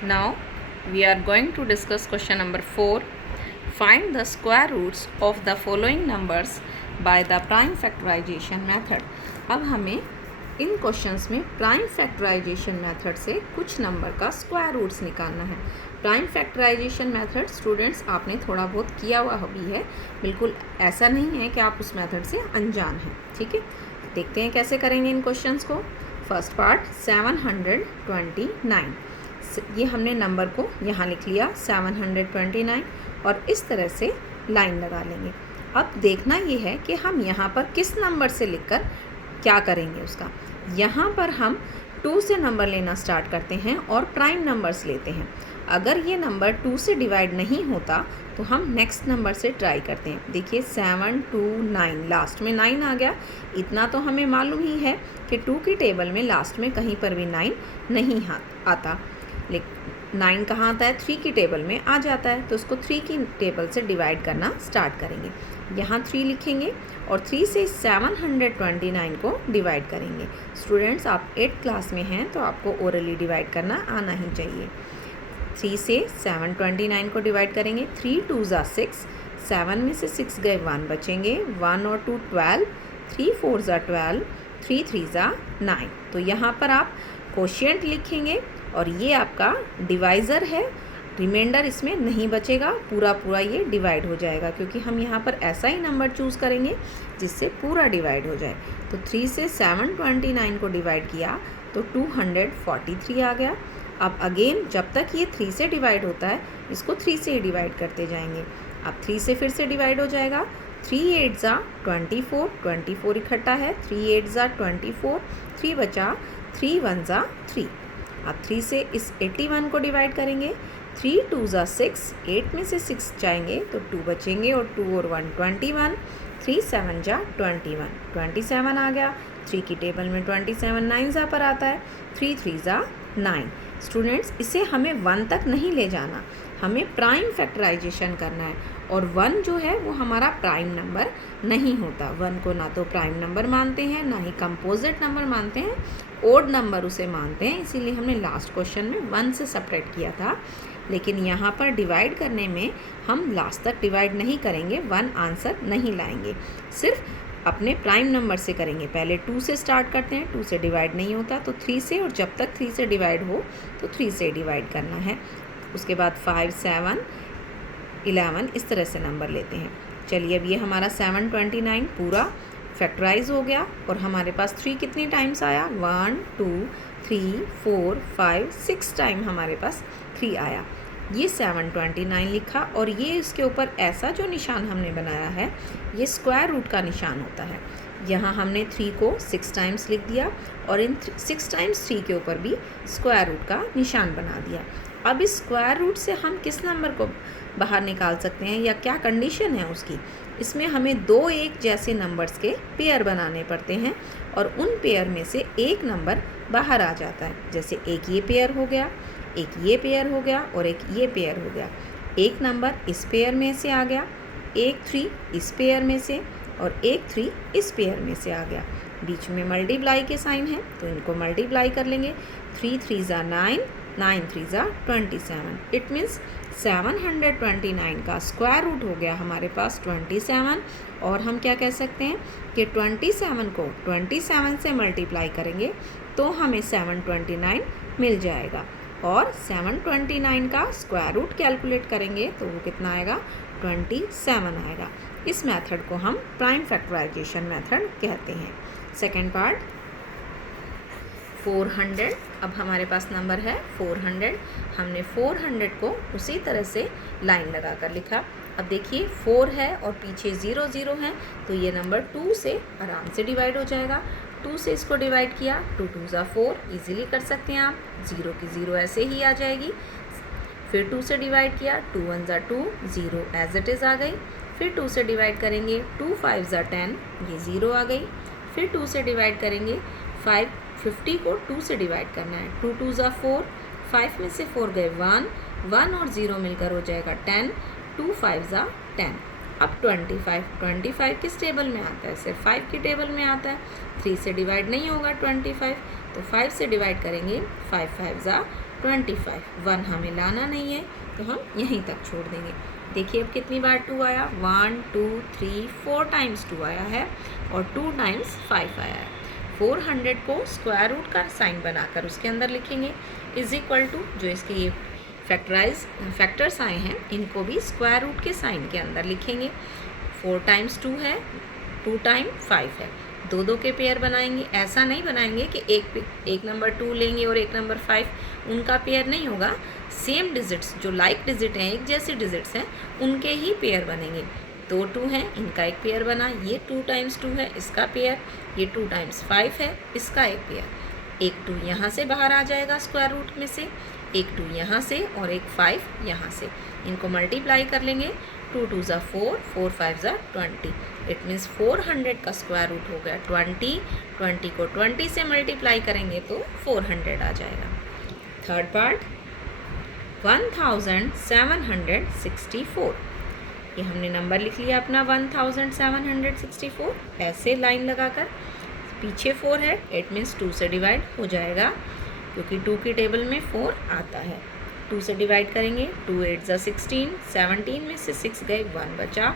Now we are going to discuss question number 4. Find the square roots of the following numbers by the prime factorization method. अब हमें इन questions में prime factorisation method से कुछ number का square roots निकालना है। Prime factorisation method students आपने थोड़ा बहुत किया हुआ भी है, बिल्कुल ऐसा नहीं है कि आप उस मेथड से अनजान हैं। ठीक है, देखते हैं कैसे करेंगे इन क्वेश्चंस को। फर्स्ट पार्ट 729, ये हमने नंबर को यहाँ लिख लिया 729 और इस तरह से लाइन लगा लेंगे। अब देखना ये है कि हम यहाँ पर किस नंबर से लिखकर क्या करेंगे उसका। यहाँ पर हम 2 से नंबर लेना स्टार्ट करते हैं और प्राइम नंबर्स लेते हैं। अगर ये नंबर 2 से डिवाइड नहीं होता तो हम नेक्स्ट नंबर से ट्राई करते हैं। देखिए 729, लास्ट में 9 आ गया। इतना तो हमें मालूम ही है कि 2 की टेबल में लास्ट में कहीं पर भी 9 नहीं आता, लेकिन 9 कहाँ आता है, 3 की टेबल में आ जाता है। तो उसको 3 की टेबल से डिवाइड करना स्टार्ट करेंगे। यहाँ 3 लिखेंगे और 3 से 729 को डिवाइड करेंगे। स्टूडेंट्स आप 8th क्लास में हैं तो आपको ओरली डिवाइड करना आना ही चाहिए। 3 से 729 को डिवाइड करेंगे। 3 2 ज़ा 6, 7 में से 6 गए 1 बचेंगे, 1 और 2 12, 3 4 ज़ा 12, 3 3 ज़ा 9। तो यहाँ पर आप कोशिएंट लिखेंगे और ये आपका डिवाइज़र है। रिमाइंडर इसमें नहीं बचेगा, पूरा ये डिवाइड हो जाएगा, क्योंकि हम यहाँ पर ऐसा ही नंबर चूज़ करेंगे जिससे पूरा डिवाइड हो जाए। तो 3 से 729 को डिवाइड किया तो 243 आ गया। अब अगेन जब तक ये 3 से डिवाइड होता है इसको 3 से ही डिवाइड करते जाएंगे। अब 3 से फिर से डिवाइड हो जाएगा। 3 8 ज़ा 24, 24 इकट्ठा है, 3 8 ज़ा 24, 3 बचा, 3 1 ज़ा 3। अब 3 से इस 81 को डिवाइड करेंगे। 3 2 ज़ा 6, 8 में से 6 जाएंगे तो 2 बचेंगे और 2 और 1 21, 3 7 जा 21, 27 आ गया। 3 की टेबल में 27 9 ज़ा पर आता है, 3 3 ज़ा 9। स्टूडेंट्स इसे हमें 1 तक नहीं ले जाना, हमें प्राइम फैक्टराइजेशन करना है और 1 जो है वो हमारा प्राइम नंबर नहीं होता। 1 को ना तो प्राइम नंबर मानते हैं ना ही कंपोजिट नंबर मानते हैं, ओड नंबर उसे मानते हैं। इसीलिए हमने लास्ट क्वेश्चन में 1 से सेपरेट किया था। लेकिन यहाँ पर डिवाइड करने में हम लास्ट तक डिवाइड नहीं करेंगे, 1 आंसर नहीं लाएंगे, सिर्फ अपने प्राइम नंबर से करेंगे। पहले 2 से स्टार्ट करते हैं, 2 से डिवाइड नहीं होता तो 3 से, और जब तक 3 से डिवाइड हो तो 3 से डिवाइड करना है। उसके बाद 5 7 11 इस तरह से नंबर लेते हैं। चलिए अब ये हमारा 729 पूरा फैक्टराइज हो गया और हमारे पास 3 कितने टाइम्स आया, 1 2 3 4 5 6 टाइम हमारे पास 3 आया। ये 729 लिखा और ये इसके ऊपर ऐसा जो निशान हमने बनाया है ये स्क्वायर रूट का निशान होता है। यहाँ हमने 3 को 6 टाइम्स लिख दिया और इन 6 टाइम्स 3 के ऊपर भी स्क्वायर रूट का निशान बना दिया। अब इस स्क्वायर रूट से हम किस नंबर को बाहर निकाल सकते हैं या क्या कंडीशन है उसकी। इसमें हमें 2 एक जैसे नंबर्स के पेयर बनाने पड़ते हैं और उन पेयर में से एक नंबर बाहर आ जाता है। जैसे एक ये पेयर हो गया, एक ये पेयर हो गया और एक ये पेयर हो गया। एक नंबर इस पेयर में से आ गया, एक 3 इस पेयर में से और एक 3 इस पेयर में से आ गया। बीच में मल्टीप्लाई के साइन है तो इनको मल्टीप्लाई कर लेंगे। 3 3 ज़ा 9, 9 3 ज़ा 27। इट मीन्स 729 का स्क्वायर रूट हो गया हमारे पास 27। और हम क्या कह सकते हैं कि 27 को 27 से मल्टीप्लाई करेंगे तो हमें 729 मिल जाएगा। और 729 का स्क्वायर रूट कैलकुलेट करेंगे तो वो कितना आएगा, 27 आएगा। इस मेथड को हम प्राइम फैक्टराइजेशन मेथड कहते हैं। Second part 400। अब हमारे पास नंबर है 400। हमने 400 को उसी तरह से लाइन लगा कर लिखा। अब देखिए 4 है और पीछे 0 0 है तो ये नंबर 2 से आराम से डिवाइड हो जाएगा। 2 से इसको डिवाइड किया, 2 2 ज़ा 4 इजीली कर सकते हैं आप, 0 की 0 ऐसे ही आ जाएगी। फिर 2 से डिवाइड किया, 2 1 ज़ा 2, 0 एज इट इज़ आ गई। फिर 2 से डिवाइड करेंगे, 2 5 ज़ा 10, ये 0 आ गई। फिर 2 से डिवाइड करेंगे, 50 को 2 से डिवाइड करना है, 2 2 ज़ा 4, 5 में से 4 गए 1, 1 और 0 मिलकर हो जाएगा 10, 2 5 ज़ा 10। अब 25 किस टेबल में आता है, सिर्फ 5 की टेबल में आता है। 3 से डिवाइड नहीं होगा 25 तो 5 से डिवाइड करेंगे, 5 5 ज़ा 25। 1 हमें लाना नहीं है तो हम यहीं तक छोड़ देंगे। देखिए अब कितनी बार 2 आया, 1 2 3 4 टाइम्स 2 आया है और 2 टाइम्स 5 आया है। 400 को स्क्वायर रूट का साइन बनाकर उसके अंदर लिखेंगे, इज इक्वल टू जो इसके ये फैक्टर्स आए हैं इनको भी स्क्वायर रूट के साइन के अंदर लिखेंगे। 4 टाइम्स 2 है, 2 टाइम 5 है, दो दो के पेयर बनाएंगे। ऐसा नहीं बनाएंगे कि एक नंबर 2 लेंगे और एक नंबर 5, उनका पेयर नहीं होगा। सेम डिजिट्स जो लाइक डिजिट हैं, एक जैसी डिजिट्स हैं, उनके ही पेयर बनेंगे। 2 2 हैं, इनका एक पेयर बना, ये 2 टाइम्स 2 है, इसका पेयर, ये 2 टाइम्स 5 है, इसका एक पेयर। एक 2 यहाँ से बाहर आ जाएगा स्क्वायर रूट में से, एक 2 यहाँ से और एक 5 यहाँ से। इनको मल्टीप्लाई कर लेंगे, 2 2 ज़ा 4, 4 5 ज़ा 20। इट मीन्स 400 का स्क्वायर रूट हो गया 20। 20 को 20 से मल्टीप्लाई करेंगे तो 400 आ जाएगा। Third part 1764। ये हमने नंबर लिख लिया अपना 1764। ऐसे लाइन लगाकर पीछे 4 है, इट मीन्स 2 से डिवाइड हो जाएगा क्योंकि 2 की टेबल में 4 आता है। 2 से डिवाइड करेंगे, 2 8 ज़ा 16, 17 में से 6 गए, 1 बचा,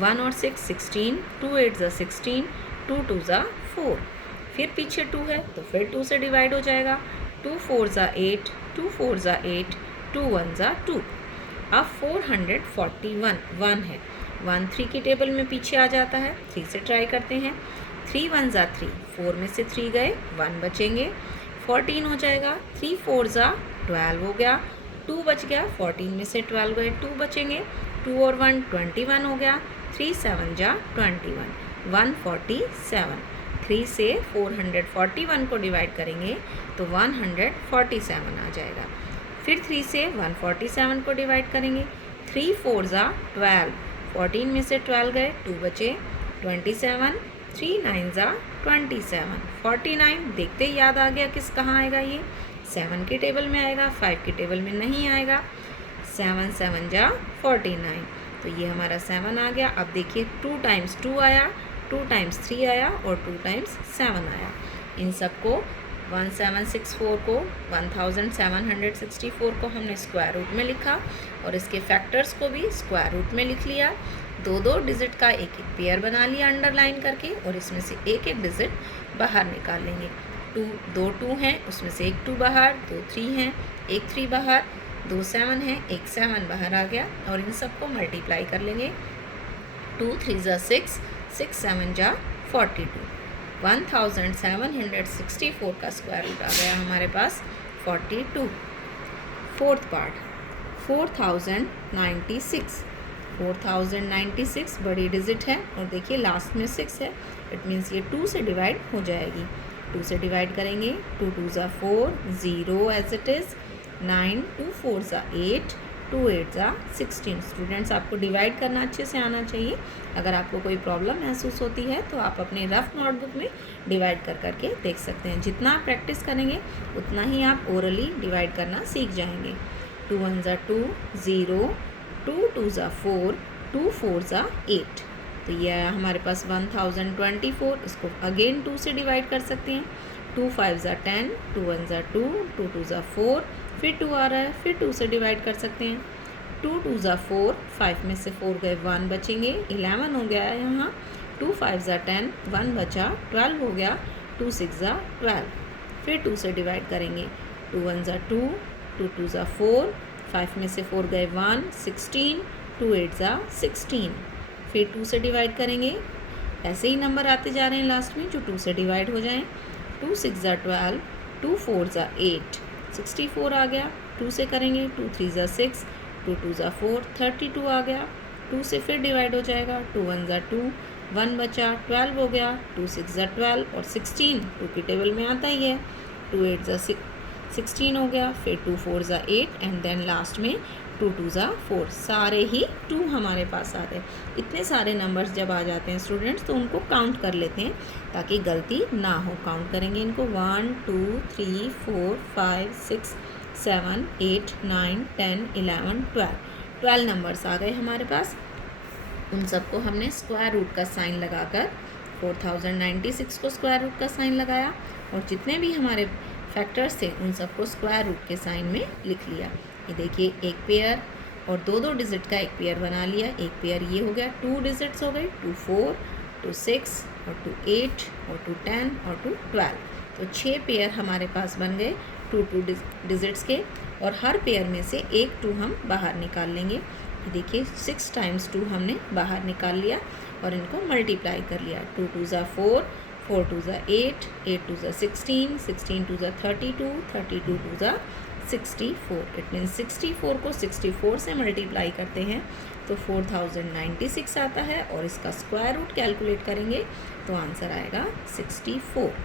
1 और 6 16, 2 8 ज़ा 16, 2 2 ज़ा 4। फिर पीछे 2 है तो फिर 2 से डिवाइड हो जाएगा, 2 4 ज़ा 8, 2 4 ज़ा 8, 2 1 ज़ा 2। अब 441 1 है, 1 3 की टेबल में पीछे आ जाता है, 3 से ट्राई करते हैं। 3 1 ज़ा 3, 4 में से 3 गए, 1 बचेंगे, 14 हो जाएगा। 3 4 ज़ा 12 हो गया, 2 बच गया, 14 में से 12 गए, 2 बचेंगे, 2 और 1 21 हो गया, 3 7 जा 21, 147। 3 से 441 को डिवाइड करेंगे तो 147 आ जाएगा। फिर 3 से 147 को डिवाइड करेंगे, 3 4 ज़ा 12, 14 में से 12 गए, 2 बचे, 27, 3 9 ज़ा 27, 49। देखते ही याद आ गया किस कहाँ आएगा, ये 7 की टेबल में आएगा, 5 की टेबल में नहीं आएगा। 7 7 जा 49, तो ये हमारा 7 आ गया। अब देखिए 2 टाइम्स 2 आया, 2 टाइम्स 3 आया और 2 टाइम्स 7 आया। इन सबको 1764 को 1764 को हमने स्क्वायर रूट में लिखा और इसके फैक्टर्स को भी स्क्वायर रूट में लिख लिया। दो दो डिजिट का एक एक पेयर बना लिया अंडरलाइन करके और इसमें से एक एक डिजिट बाहर निकाल लेंगे। 2 2 हैं, उसमें से एक 2 बाहर, 2 3 हैं, एक 3 बाहर, 2 7 हैं, एक 7 बाहर आ गया और इन सबको मल्टीप्लाई कर लेंगे। 2 3 ज़ा 6, 6 7 जा 42। 1764 का स्क्वायर रूट आ गया हमारे पास 42। Fourth part 4096। 4096 बड़ी डिजिट है और देखिए लास्ट में 6 है, इट मीन्स ये 2 से डिवाइड हो जाएगी। 2 से डिवाइड करेंगे, 2 2 ज़ा 4, 0 एज इट इज़, 9, 2 4 ज़ा 8, 2 8 ज़ा 16। स्टूडेंट्स आपको डिवाइड करना अच्छे से आना चाहिए। अगर आपको कोई प्रॉब्लम महसूस होती है तो आप अपने रफ नोटबुक में डिवाइड कर करके देख सकते हैं। जितना आप प्रैक्टिस करेंगे उतना ही आप ओरली डिवाइड करना सीख जाएंगे। 2 1 ज़ा 2, 0, 2 2 ज़ा 4, 2 4 ज़ा 8। तो ये आया हमारे पास 1024। इसको अगेन 2 से डिवाइड कर सकते हैं। 2 5 ज़ा 10, 2 1 ज़ा 2, 2 2 ज़ा 4, फिर 2 आ रहा है, फिर 2 से डिवाइड कर सकते हैं। 2 2 ज़ा 4, 5 में से 4 गए, 1 बचेंगे, 11 हो गया है यहाँ। 2 5 ज़ा 10, 1 बचा, 12 हो गया, 2 6 ज़ा 12, फिर 2 से डिवाइड करेंगे। 2 1 ज़ा 2, 2 2 ज़ा 4, 5 में से 4 गए, 1, 16, 2 8 ज़ा 16, फिर 2 से डिवाइड करेंगे। ऐसे ही नंबर आते जा रहे हैं लास्ट में जो 2 से डिवाइड हो जाएं। 2 6 ज़ा 12, 2 4 ज़ा 8, 64 आ गया। 2 से करेंगे, 2 3 ज़ा 6, 2 2 ज़ा 4, 32 आ गया। 2 से फिर डिवाइड हो जाएगा। 2 1 ज़ा 2, 1 बचा, 12 हो गया। 2 6 ज़ा 12 और 16 2 की टेबल में आता ही है। 2 8 ज़ा 16 हो गया, फिर 2 4 ज़ा 8 एंड देन लास्ट में 2 2 ज़ा 4। सारे ही 2 हमारे पास आ गए। इतने सारे नंबर्स जब आ जाते हैं स्टूडेंट्स तो उनको काउंट कर लेते हैं ताकि गलती ना हो। काउंट करेंगे इनको 1 2 3 4 5 6 7 8 9 10 11 12। 12 नंबर्स आ गए हमारे पास। उन सबको हमने स्क्वायर रूट का साइन लगाकर 4096 को स्क्वायर रूट का साइन लगाया और जितने भी हमारे फैक्टर्स थे उन सबको स्क्वायर रूट के साइन में लिख लिया। ये देखिए एक पेयर और दो डिजिट का एक पेयर बना लिया। एक पेयर ये हो गया, 2 डिजिट्स हो गए, 2 4, 2 6 और 2 8 और 2 10 और 2 12। तो 6 पेयर हमारे पास बन गए 2 डिजिट्स के, और हर पेयर में से एक 2 हम बाहर निकाल लेंगे। ये देखिए 6 टाइम्स 2 हमने बाहर निकाल लिया और इनको मल्टीप्लाई कर लिया। 2 2 ज़ा 4, 4 2 ज़ा 8, 8 2 ज़ा 16, 16 2 ज़ा 32, 32 2 ज़ा 64। इट मीन्स 64 को 64 से मल्टीप्लाई करते हैं तो 4096 आता है, और इसका स्क्वायर रूट कैलकुलेट करेंगे तो आंसर आएगा 64।